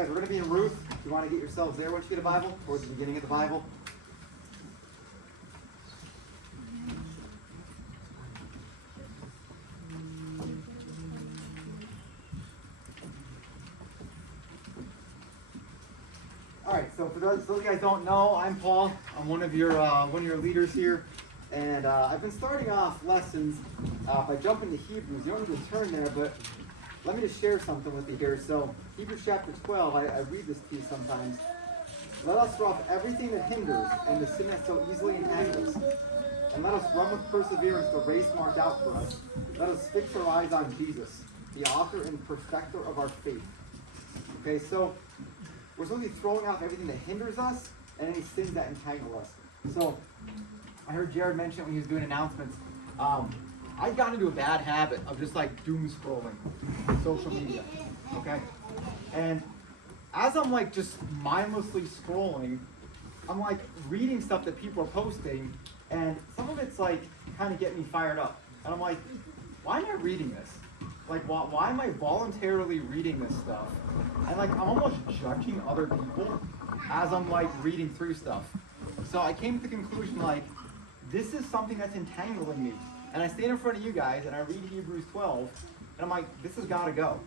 guys, we're going to be in Ruth. If you want to get yourselves there once you get a Bible, towards the beginning of the Bible. All right, so for those of you guys don't know, I'm Paul. I'm one of your leaders here, and I've been starting off lessons by jumping to Hebrews. You don't need to turn there, but let me just share something with you here. So Hebrews chapter 12, I read this to you sometimes. Let us throw off everything that hinders and the sin that so easily entangles, and let us run with perseverance the race marked out for us. Let us fix our eyes on Jesus, the author and perfecter of our faith. Okay, so we're supposed to be throwing off everything that hinders us and any sins that entangle us. So I heard Jared mention when he was doing announcements, I got into a bad habit of just like doom scrolling social media, okay? And as I'm like just mindlessly scrolling, I'm like reading stuff that people are posting, and some of it's like kind of getting me fired up. And I'm like, why am I reading this? Like, why am I voluntarily reading this stuff? And like, I'm almost judging other people as I'm like reading through stuff. So I came to the conclusion, like, this is something that's entangling me. And I stand in front of you guys and I read Hebrews 12, and I'm like, this has got to go.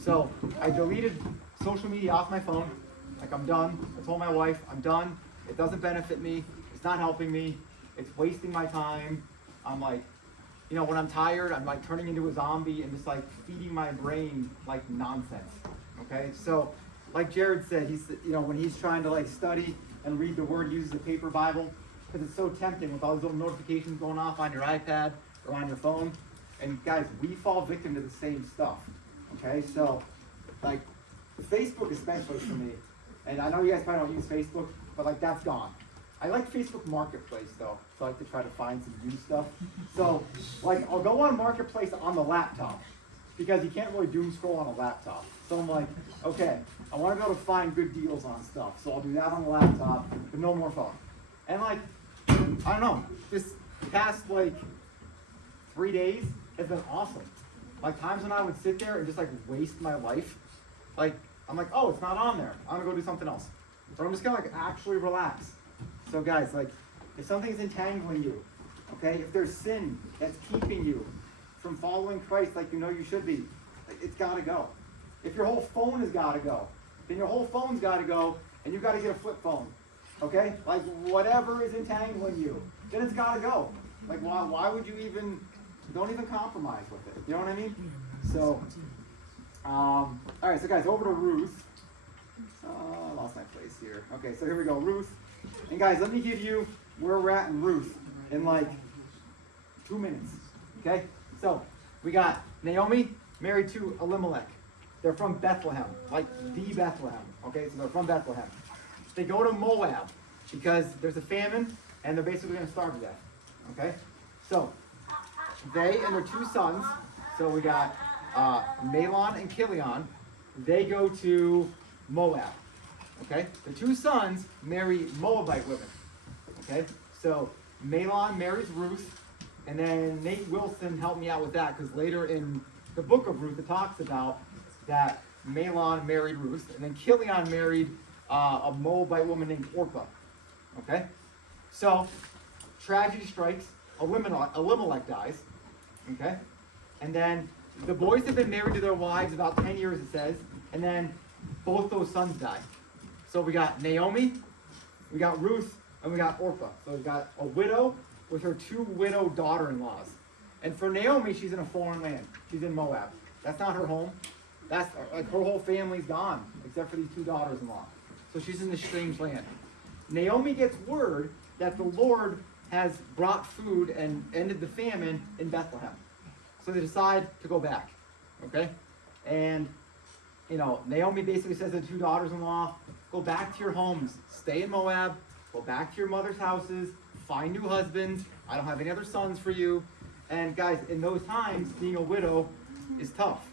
So I deleted social media off my phone. Like, I'm done. I told my wife, I'm done. It doesn't benefit me. It's not helping me. It's wasting my time. I'm like, you know, when I'm tired, I'm like turning into a zombie and just like feeding my brain like nonsense. Okay, so like Jared said, when he's trying to like study and read the Word, he uses a paper Bible because it's so tempting with all these little notifications going off on your iPad or on your phone. And guys, we fall victim to the same stuff. Okay, so like Facebook especially for me, and I know you guys probably don't use Facebook, but like that's gone. I like Facebook Marketplace though, so I like to try to find some new stuff. So, like, I'll go on Marketplace on the laptop, because you can't really doom scroll on a laptop. So I'm like, okay, I want to be able to find good deals on stuff, so I'll do that on the laptop, but no more phone. And like, I don't know, this past like 3 days has been awesome. Like times when I would sit there and just like waste my life, like, I'm like, oh, it's not on there, I'm gonna go do something else. Or I'm just gonna like actually relax. So guys, like, if something's entangling you, okay, if there's sin that's keeping you from following Christ like you know you should be, it's got to go. If your whole phone has got to go, then your whole phone's got to go, and you've got to get a flip phone, okay? Like, whatever is entangling you, then it's got to go. Like, why would you don't even compromise with it, you know what I mean? So, all right, so guys, over to Ruth. I lost my place here. Okay, so here we go, Ruth. And guys, let me give you where we're at in Ruth in like 2 minutes, okay? So, we got Naomi married to Elimelech. They're from Bethlehem, like the Bethlehem, okay? So they're from Bethlehem. They go to Moab because there's a famine and they're basically going to starve to death, okay? So, they and their 2 sons, so we got Mahlon and Chilion, they go to Moab. Okay, the 2 sons marry Moabite women. Okay, so Mahlon marries Ruth, and then Nate Wilson helped me out with that because later in the book of Ruth it talks about that Mahlon married Ruth, and then Chilion married a Moabite woman named Orpah. Okay, so tragedy strikes. Elimelech dies. Okay, and then the boys have been married to their wives about 10 years, it says, and then both those sons die. So we got Naomi, we got Ruth, and we got Orpah. So we've got a widow with her 2 widow daughter-in-laws. And for Naomi, she's in a foreign land. She's in Moab. That's not her home. That's like her whole family's gone, except for these 2 daughters-in-law. So she's in this strange land. Naomi gets word that the Lord has brought food and ended the famine in Bethlehem. So they decide to go back. Okay? And Naomi basically says to the 2 daughters-in-law, go back to your homes, stay in Moab, go back to your mother's houses, find new husbands. I don't have any other sons for you. And guys, in those times, being a widow is tough,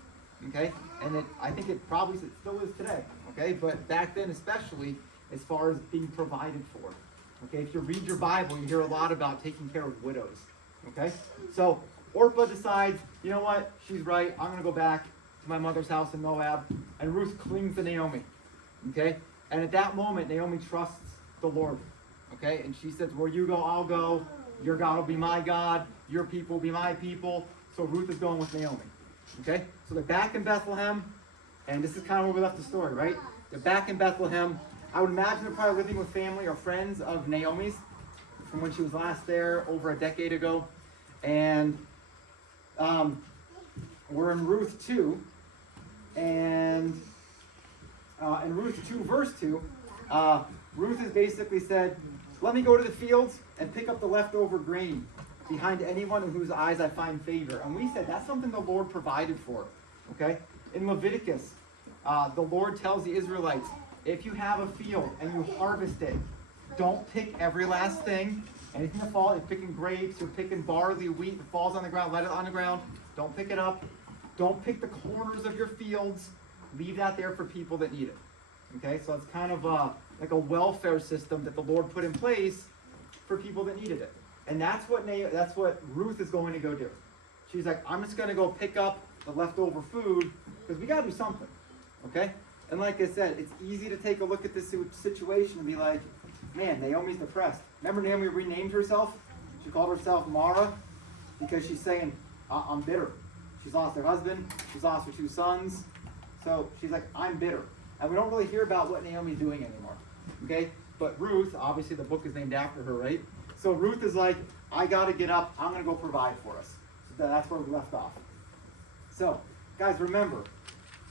okay? And I think it probably still is today, okay? But back then especially, as far as being provided for, okay? If you read your Bible, you hear a lot about taking care of widows, okay? So Orpah decides, you know what, she's right, I'm going to go back to my mother's house in Moab, and Ruth clings to Naomi. Okay? And at that moment, Naomi trusts the Lord. Okay? And she says, where you go, I'll go. Your God will be my God. Your people will be my people. So Ruth is going with Naomi. Okay? So they're back in Bethlehem. And this is kind of where we left the story, right? They're back in Bethlehem. I would imagine they're probably living with family or friends of Naomi's from when she was last there over a decade ago. And we're in Ruth 2. And in Ruth 2, verse 2, Ruth has basically said, let me go to the fields and pick up the leftover grain behind anyone in whose eyes I find favor. And we said that's something the Lord provided for. Okay? In Leviticus, the Lord tells the Israelites, if you have a field and you harvest it, don't pick every last thing. Anything that falls, you're picking grapes, you're picking barley, wheat that falls on the ground, let it on the ground. Don't pick it up. Don't pick the corners of your fields. Leave that there for people that need it. Okay, so it's kind of like a welfare system that the Lord put in place for people that needed it. And that's what Ruth is going to go do. She's like, I'm just going to go pick up the leftover food because we got to do something. Okay? And like I said, it's easy to take a look at this situation and be like, man, Naomi's depressed. Remember Naomi renamed herself? She called herself Mara because she's saying, I'm bitter. She's lost her husband. She's lost her 2 sons. So she's like, I'm bitter. And we don't really hear about what Naomi's doing anymore. Okay? But Ruth, obviously the book is named after her, right? So Ruth is like, I got to get up. I'm going to go provide for us. So that's where we left off. So, guys, remember,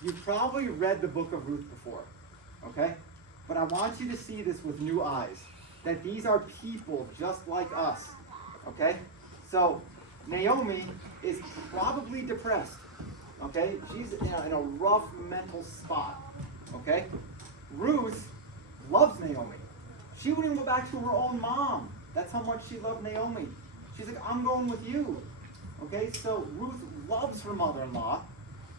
you've probably read the book of Ruth before. Okay? But I want you to see this with new eyes. That these are people just like us. Okay? So, Naomi is probably depressed. Okay? She's in a rough mental spot. Okay? Ruth loves Naomi. She wouldn't go back to her own mom. That's how much she loved Naomi. She's like, I'm going with you. Okay? So Ruth loves her mother-in-law.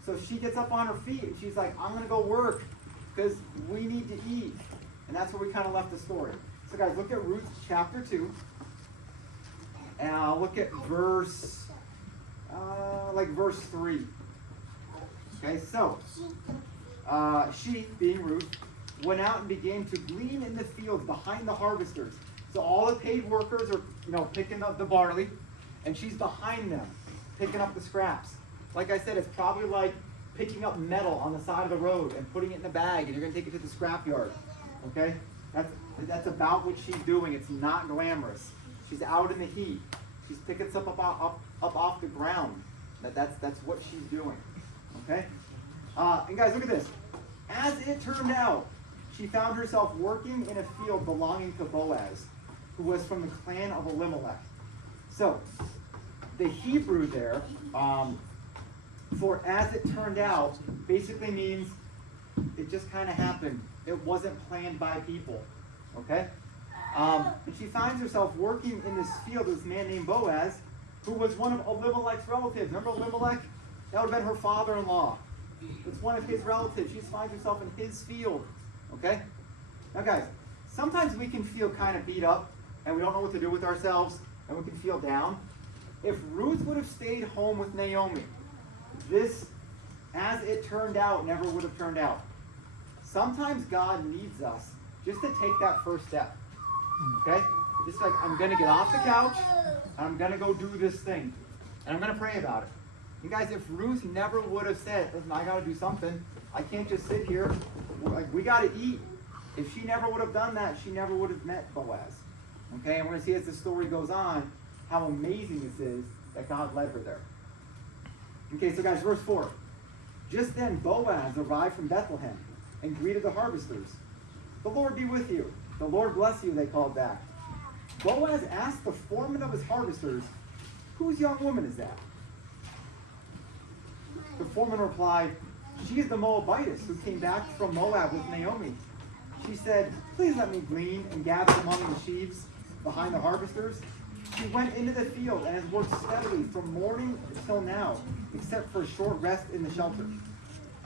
So she gets up on her feet and she's like, I'm going to go work because we need to eat. And that's where we kind of left the story. So guys, look at Ruth chapter 2. And look at verse 3. Okay, so she, being Ruth, went out and began to glean in the fields behind the harvesters. So all the paid workers are, picking up the barley, and she's behind them, picking up the scraps. Like I said, it's probably like picking up metal on the side of the road and putting it in a bag, and you're going to take it to the scrap yard. Okay? That's about what she's doing. It's not glamorous. She's out in the heat. She's picking stuff up off the ground. That's what she's doing. Okay? And guys, look at this. As it turned out, she found herself working in a field belonging to Boaz, who was from the clan of Elimelech. So, the Hebrew there, for as it turned out, basically means it just kind of happened. It wasn't planned by people. Okay? And she finds herself working in this field with this man named Boaz, who was one of Elimelech's relatives. Remember Elimelech? That would have been her father-in-law. It's one of his relatives. She finds herself in his field. Okay? Now guys, sometimes we can feel kind of beat up and we don't know what to do with ourselves and we can feel down. If Ruth would have stayed home with Naomi, this, as it turned out, never would have turned out. Sometimes God needs us just to take that first step. Okay? Just like, I'm going to get off the couch and I'm going to go do this thing. And I'm going to pray about it. You guys, if Ruth never would have said, listen, I got to do something. I can't just sit here. Like, we got to eat. If she never would have done that, she never would have met Boaz. Okay? And we're going to see as the story goes on how amazing this is that God led her there. Okay, so guys, verse 4. Just then Boaz arrived from Bethlehem and greeted the harvesters. The Lord be with you. The Lord bless you, they called back. Boaz asked the foreman of his harvesters, whose young woman is that? The foreman replied, she is the Moabitess who came back from Moab with Naomi. She said, please let me glean and gather among the sheaves behind the harvesters. She went into the field and has worked steadily from morning until now, except for a short rest in the shelter.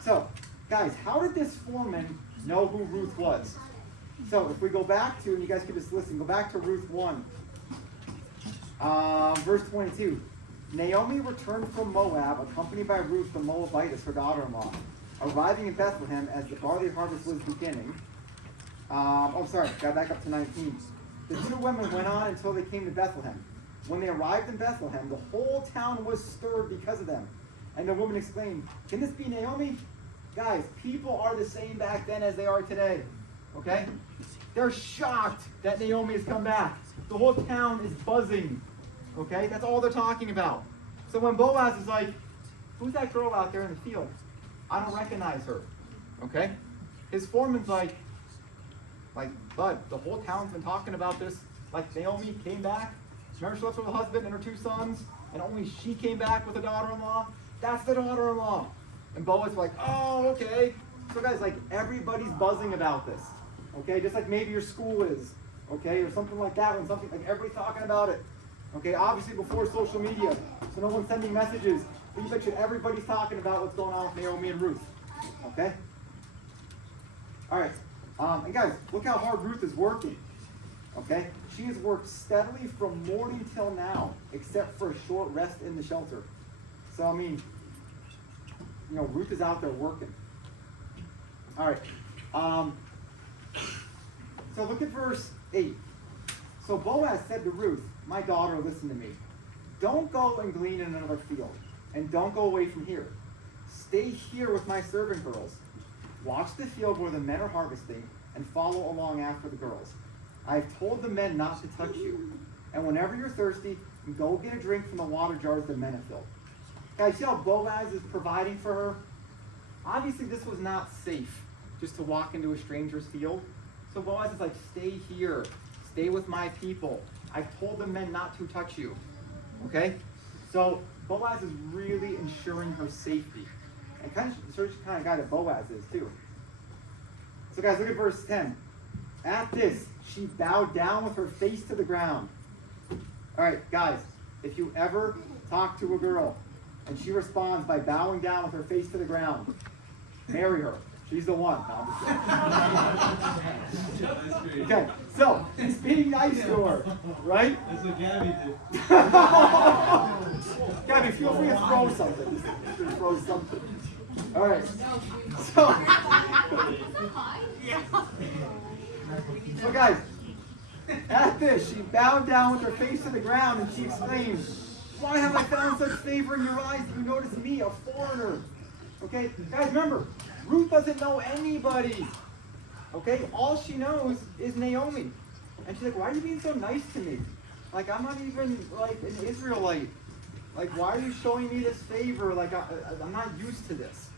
So, guys, how did this foreman know who Ruth was? So, if we go back to, and you guys can just listen, go back to Ruth 1, verse 22. Naomi returned from Moab, accompanied by Ruth the Moabitess, her daughter-in-law. arriving in Bethlehem as the barley harvest was beginning. Got back up to 19. The two women went on until they came to Bethlehem. When they arrived in Bethlehem, the whole town was stirred because of them. And the woman exclaimed, "Can this be Naomi?" Guys, people are the same back then as they are today. Okay? They're shocked that Naomi has come back. The whole town is buzzing. Okay? That's all they're talking about. So when Boaz is like, "Who's that girl out there in the field? I don't recognize her." Okay? His foreman's like, "Bud, the whole town's been talking about this. Like, Naomi came back. Remember, she left with her husband and her two sons, and only she came back with a daughter-in-law? That's the daughter-in-law." And Boaz is like, "Oh, okay." So guys, like, everybody's buzzing about this. Okay? Just like maybe your school is. Okay? Or something like that, when something, like, everybody's talking about it. Okay? Obviously before social media, so no one's sending messages. But you bet you everybody's talking about what's going on with Naomi and Ruth. Okay? Alright. And guys, look how hard Ruth is working. Okay? She has worked steadily from morning till now, except for a short rest in the shelter. So, I mean, Ruth is out there working. Alright. So look at verse 8. So Boaz said to Ruth, "My daughter, listen to me. Don't go and glean in another field, and don't go away from here. Stay here with my servant girls. Watch the field where the men are harvesting, and follow along after the girls. I've told the men not to touch you. And whenever you're thirsty, go get a drink from the water jars the men have filled." Guys, see how Boaz is providing for her? Obviously, this was not safe, just to walk into a stranger's field. So Boaz is like, "Stay here. Stay with my people. I've told the men not to touch you." Okay? So Boaz is really ensuring her safety. And kind of shows the kind of guy that Boaz is, too. So guys, look at verse 10. At this, she bowed down with her face to the ground. All right, guys, if you ever talk to a girl and she responds by bowing down with her face to the ground, marry her. She's the one. No, I'm just kidding. Okay, so he's being nice to her, right? That's what Gabby did. Gabby, feel free to throw something. Just throw something. All right. So guys, at this, she bowed down with her face to the ground and she exclaimed, "Why have I found such favor in your eyes that you notice me, a foreigner?" Okay, guys, remember, Ruth doesn't know anybody. Okay, all she knows is Naomi. And she's like, "Why are you being so nice to me? Like, I'm not even, like, an Israelite. Like, why are you showing me this favor? Like, I'm not used to this."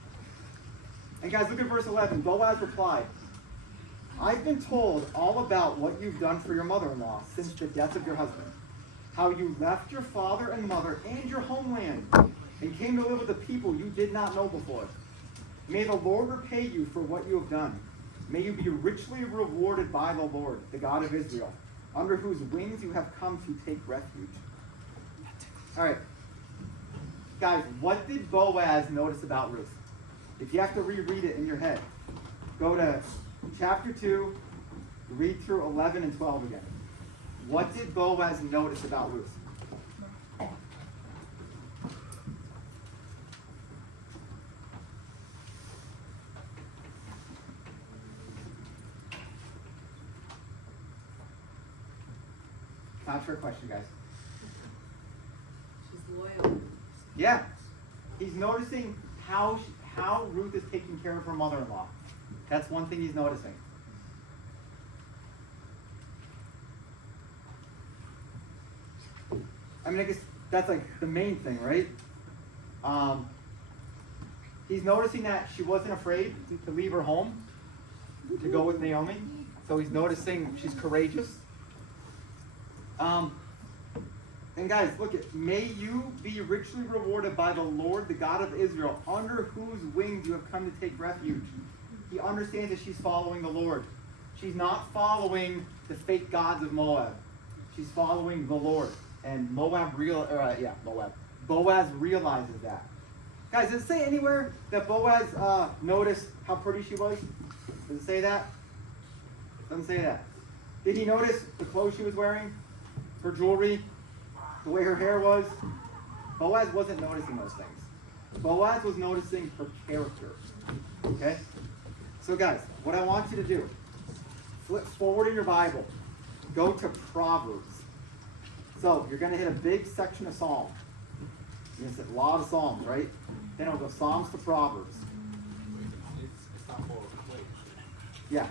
And guys, look at verse 11. Boaz replied, "I've been told all about what you've done for your mother-in-law since the death of your husband. How you left your father and mother and your homeland and came to live with a people you did not know before. May the Lord repay you for what you have done. May you be richly rewarded by the Lord, the God of Israel, under whose wings you have come to take refuge." All right. Guys, what did Boaz notice about Ruth? If you have to reread it in your head, go to chapter 2, read through 11 and 12 again. What did Boaz notice about Ruth? Not sure question, guys. She's loyal. Yeah. He's noticing how Ruth is taking care of her mother-in-law. That's one thing he's noticing. I mean, I guess that's like the main thing, right? He's noticing that she wasn't afraid to leave her home to go with Naomi. So he's noticing she's courageous. And guys, look at, may you be richly rewarded by the Lord, the God of Israel, under whose wings you have come to take refuge. He understands that she's following the Lord. She's not following the fake gods of Moab. She's following the Lord. And Boaz realizes that. Guys, does it say anywhere that Boaz noticed how pretty she was? Does it say that? Doesn't say that. Did he notice the clothes she was wearing? Her jewelry? The way her hair was? Boaz wasn't noticing those things. Boaz was noticing her character. Okay? So guys, what I want you to do, flip forward in your Bible. Go to Proverbs. So you're going to hit a big section of Psalms. You're going to hit a lot of Psalms, right? Then it'll go Psalms to Proverbs. Yeah.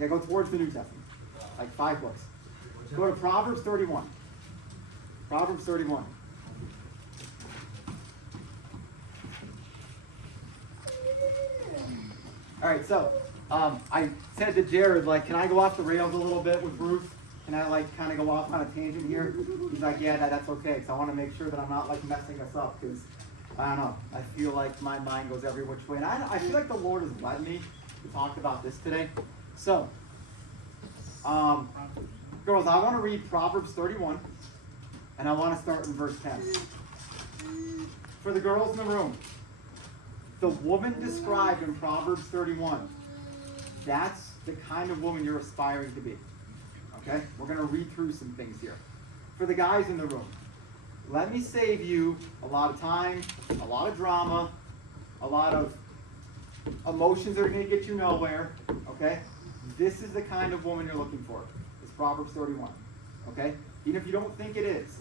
Yeah, go towards the New Testament. Like 5 books. Go to Proverbs 31. Proverbs 31. All right, so I said to Jared, like, can I go off the rails a little bit with Ruth? Can I, like, kind of go off on a tangent here? He's like, yeah, that's okay, because I want to make sure that I'm not, like, messing us up, because, I don't know, I feel like my mind goes every which way. And I feel like the Lord has led me to talk about this today. So, girls, I want to read Proverbs 31, and I want to start in verse 10. For the girls in the room, the woman described in Proverbs 31, that's the kind of woman you're aspiring to be. Okay? We're going to read through some things here. For the guys in the room, let me save you a lot of time, a lot of drama, a lot of emotions that are going to get you nowhere. Okay? This is the kind of woman you're looking for. It's Proverbs 31. Okay? Even if you don't think it is.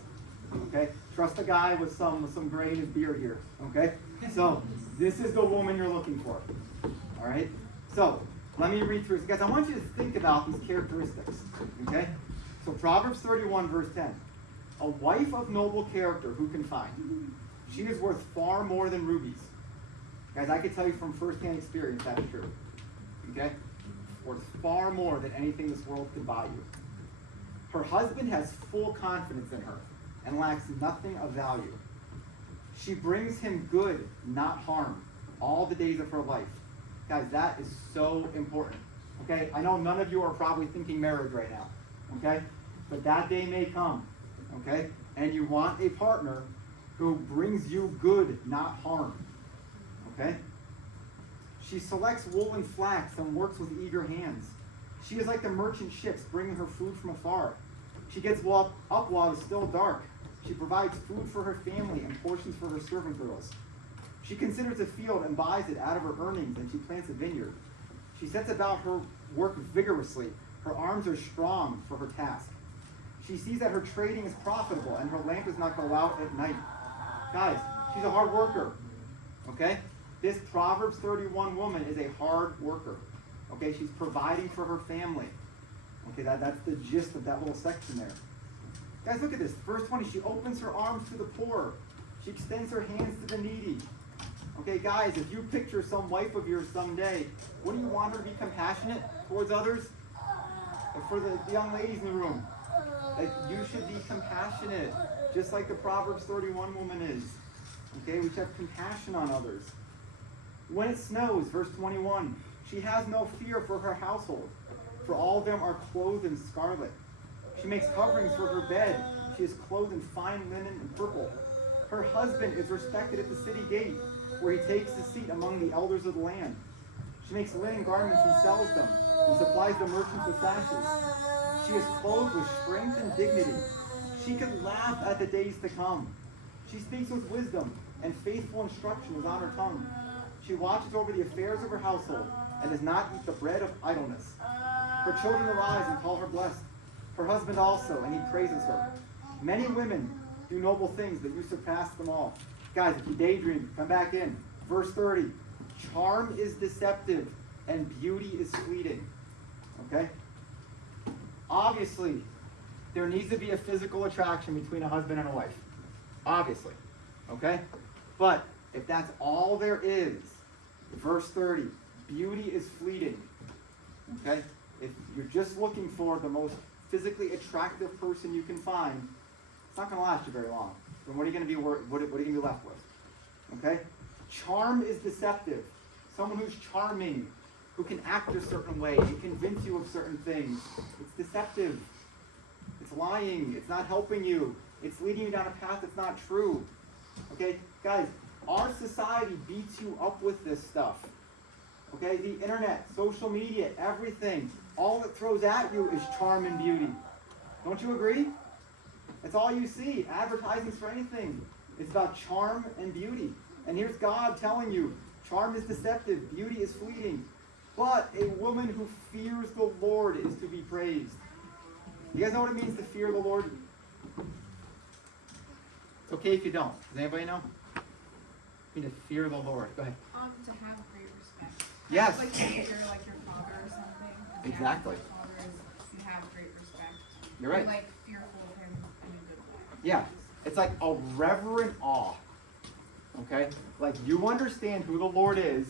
Okay? Trust a guy with some gray in his beard here. Okay? So, this is the woman you're looking for. All right? So, let me read through this. Guys, I want you to think about these characteristics. Okay? So, Proverbs 31, verse 10. A wife of noble character, who can find? She is worth far more than rubies. Guys, I can tell you from firsthand experience that is true. Okay? Worth far more than anything this world can buy you. Her husband has full confidence in her and lacks nothing of value. She brings him good, not harm, all the days of her life. Guys, that is so important. Okay? I know none of you are probably thinking marriage right now. Okay? But that day may come. Okay? And you want a partner who brings you good, not harm. Okay? She selects wool and flax and works with eager hands. She is like the merchant ships bringing her food from afar. She gets up while it is still dark. She provides food for her family and portions for her servant girls. She considers a field and buys it out of her earnings, and she plants a vineyard. She sets about her work vigorously. Her arms are strong for her task. She sees that her trading is profitable, and her lamp does not go out at night. Guys, she's a hard worker. Okay? This Proverbs 31 woman is a hard worker. Okay? She's providing for her family. Okay, that's the gist of that little section there. Guys, look at this. Verse 20, she opens her arms to the poor. She extends her hands to the needy. Okay, guys, if you picture some wife of yours someday, wouldn't you want her to be compassionate towards others? For the young ladies in the room, like, you should be compassionate, just like the Proverbs 31 woman is. Okay, we should have compassion on others. When it snows, verse 21, she has no fear for her household, for all of them are clothed in scarlet. She makes coverings for her bed. She is clothed in fine linen and purple. Her husband is respected at the city gate, where he takes his seat among the elders of the land. She makes linen garments and sells them, and supplies the merchants with sashes. She is clothed with strength and dignity. She can laugh at the days to come. She speaks with wisdom, and faithful instruction is on her tongue. She watches over the affairs of her household, and does not eat the bread of idleness. Her children arise and call her blessed. Her husband also, and he praises her. Many women do noble things, but you surpass them all. Guys, if you daydream, come back in. Verse 30. Charm is deceptive, and beauty is fleeting. Okay? Obviously, there needs to be a physical attraction between a husband and a wife. Obviously. Okay? But if that's all there is, verse 30, beauty is fleeting. Okay? If you're just looking for the most physically attractive person you can find, it's not going to last you very long. Then what are you going to be left with? Okay? Charm is deceptive. Someone who's charming, who can act a certain way and convince you of certain things. It's deceptive. It's lying. It's not helping you. It's leading you down a path that's not true. Okay? Guys, our society beats you up with this stuff. Okay? The internet, social media, everything. All it throws at you is charm and beauty. Don't you agree? That's all you see. Advertisements for anything. It's about charm and beauty. And here's God telling you, Charm is deceptive, beauty is fleeting, but a woman who fears the Lord is to be praised. You guys know what it means to fear the Lord? It's okay if you don't. Does anybody know? You mean to fear the Lord. Go ahead. To have great respect. Yes. Like if you're like your father or something. Exactly. Your father is, you have great respect. You're right. You're like fearful of him in a good way. Yeah. It's like a reverent awe. Okay? Like you understand who the Lord is.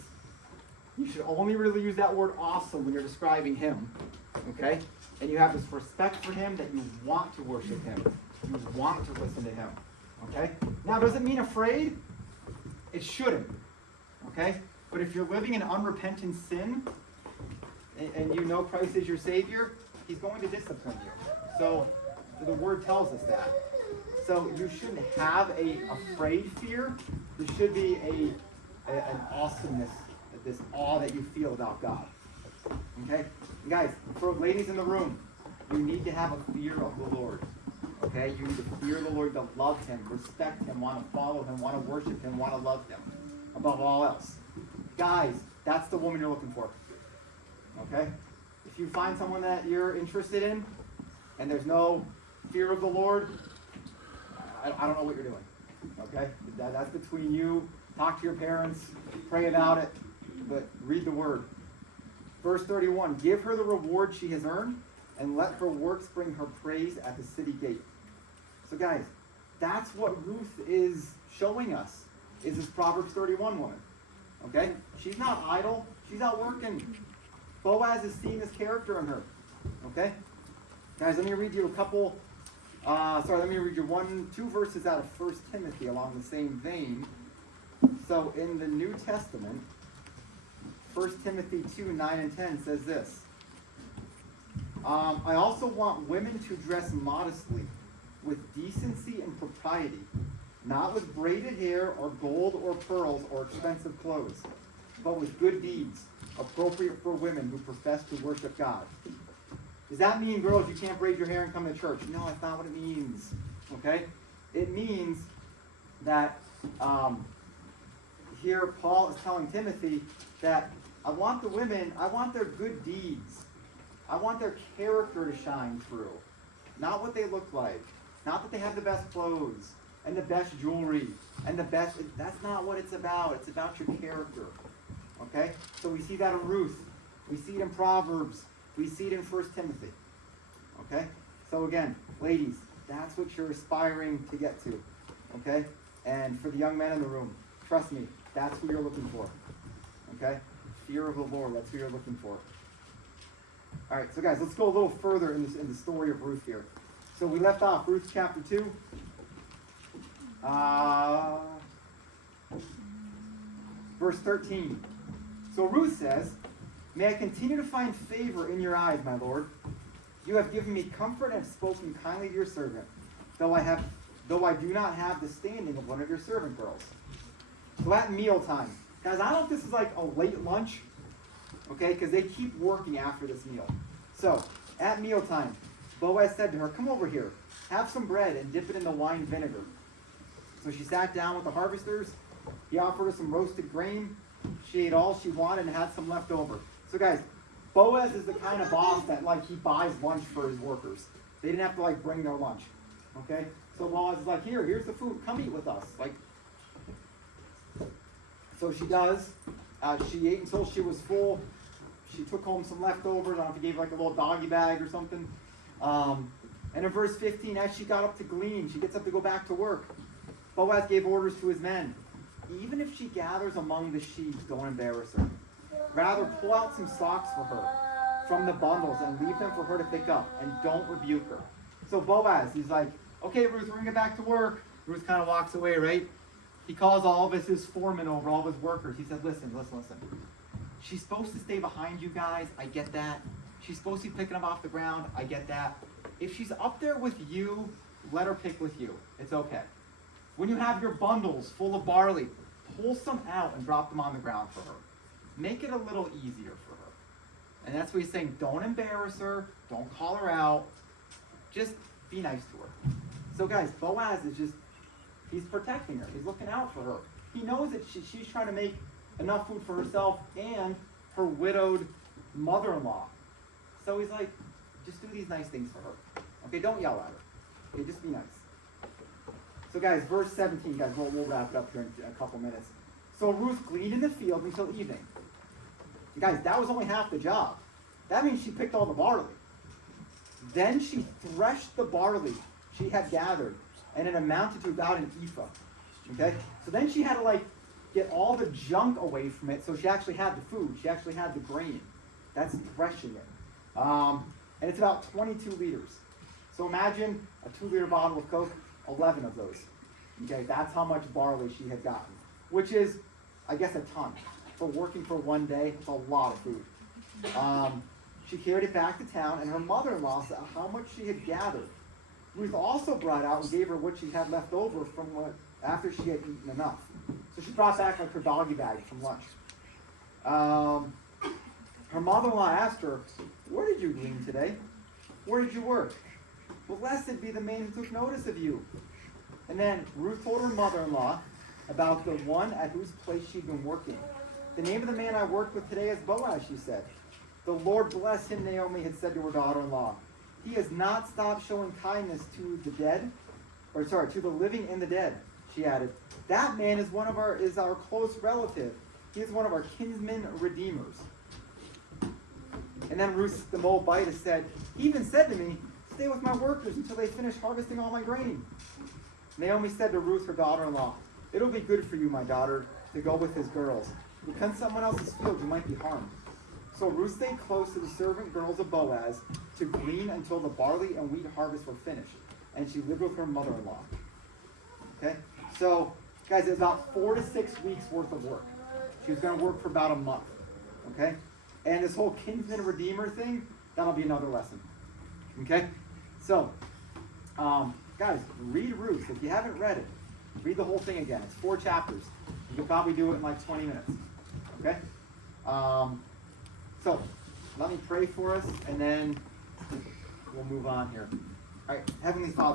You should only really use that word awesome when you're describing him. Okay? And you have this respect for him that you want to worship him. You want to listen to him. Okay? Now, does it mean afraid? It shouldn't. Okay? But if you're living in unrepentant sin, and you know Christ is your Savior, he's going to discipline you. So, the word tells us that. So, you shouldn't have a afraid fear. There should be an awesomeness, this awe that you feel about God. Okay? And guys, for ladies in the room, you need to have a fear of the Lord. Okay? You need to fear the Lord, to love him, respect him, want to follow him, want to worship him, want to love him above all else. Guys, that's the woman you're looking for. Okay? If you find someone that you're interested in and there's no fear of the Lord, I don't know what you're doing. Okay? That's between you. Talk to your parents. Pray about it. But read the word. Verse 31, give her the reward she has earned, and let her works bring her praise at the city gate. So guys, that's what Ruth is showing us, is this Proverbs 31 woman. Okay? She's not idle. She's out working. Boaz is seeing this character in her. Okay? Guys, let me read you let me read you 2 verses out of 1 Timothy along the same vein. So in the New Testament, 1 Timothy 2, 9 and 10 says this. I also want women to dress modestly, with decency and propriety, not with braided hair or gold or pearls or expensive clothes, but with good deeds, appropriate for women who profess to worship God. Does that mean, girls, you can't braid your hair and come to church? No, that's not what it means. Okay? It means that here Paul is telling Timothy that I want their good deeds. I want their character to shine through. Not what they look like. Not that they have the best clothes and the best jewelry and the best. That's not what it's about. It's about your character. Okay? So we see that in Ruth. We see it in Proverbs. We see it in 1 Timothy. Okay? So again, ladies, that's what you're aspiring to get to. Okay? And for the young men in the room, trust me, that's who you're looking for. Okay? Fear of the Lord, that's who you're looking for. All right, so guys, let's go a little further in the story of Ruth here. So we left off Ruth chapter 2. Verse 13. So Ruth says, may I continue to find favor in your eyes, my Lord. You have given me comfort and have spoken kindly to your servant, though I do not have the standing of one of your servant girls. So at mealtime, guys, I don't know if this is like a late lunch, okay, because they keep working after this meal. So at mealtime, Boaz said to her, come over here, have some bread and dip it in the wine vinegar. So she sat down with the harvesters. He offered her some roasted grain. She ate all she wanted and had some left over. So guys, Boaz is the kind of boss that he buys lunch for his workers. They didn't have to bring their lunch. Okay? So Boaz is like, here's the food. Come eat with us. So she does. She ate until she was full. She took home some leftovers. I don't know if he gave a little doggy bag or something. And in verse 15, as she got up to glean, she gets up to go back to work. Boaz gave orders to his men. Even if she gathers among the sheep, don't embarrass her. Rather, pull out some socks for her from the bundles and leave them for her to pick up, and don't rebuke her. So Boaz, he's like, okay, Ruth, we're going to get back to work. Ruth kind of walks away, right? He calls all of his foremen over, all of his workers. He said, listen. She's supposed to stay behind you guys. I get that. She's supposed to be picking them off the ground. I get that. If she's up there with you, let her pick with you. It's okay. When you have your bundles full of barley, pull some out and drop them on the ground for her. Make it a little easier for her. And that's what he's saying. Don't embarrass her. Don't call her out. Just be nice to her. So guys, Boaz is he's protecting her. He's looking out for her. He knows that she's trying to make enough food for herself and her widowed mother-in-law. So he's like, just do these nice things for her. Okay, don't yell at her. Okay, just be nice. So guys, verse 17, guys, we'll wrap it up here in a couple minutes. So Ruth gleaned in the field until evening. And guys, that was only half the job. That means she picked all the barley. Then she threshed the barley she had gathered, and it amounted to about an ephah. Okay? So then she had to like get all the junk away from it, so she actually had the food. She actually had the grain. That's threshing it. And it's about 22 liters. So imagine a 2-liter bottle of Coke, 11 of those. Okay, that's how much barley she had gotten, which is, I guess, a ton. For working for one day, it's a lot of food. She carried it back to town, and her mother-in-law saw how much she had gathered. Ruth also brought out and gave her what she had left over from what after she had eaten enough. So she brought back like her doggy bag from lunch. Her mother-in-law asked her, "Where did you glean today? Where did you work? Blessed be the man who took notice of you." And then Ruth told her mother-in-law about the one at whose place she'd been working. "The name of the man I worked with today is Boaz," she said. "The Lord bless him," Naomi had said to her daughter-in-law. "He has not stopped showing kindness to the living and the dead," she added. "That man is our close relative. He is one of our kinsmen redeemers." And then Ruth the Moabitess said, "He even said to me, 'Stay with my workers until they finish harvesting all my grain.'" Naomi said to Ruth, her daughter-in-law, "It'll be good for you, my daughter, to go with his girls. Because someone else's field, you might be harmed." So Ruth stayed close to the servant girls of Boaz to glean until the barley and wheat harvest were finished. And she lived with her mother-in-law. Okay? So, guys, it was about 4 to 6 weeks worth of work. She was going to work for about a month. Okay? And this whole kinsman redeemer thing, that'll be another lesson. Okay? So, guys, read Ruth. If you haven't read it, read the whole thing again. It's 4 chapters. You can probably do it in like 20 minutes. Okay? So, let me pray for us, and then we'll move on here. All right, Heavenly Father.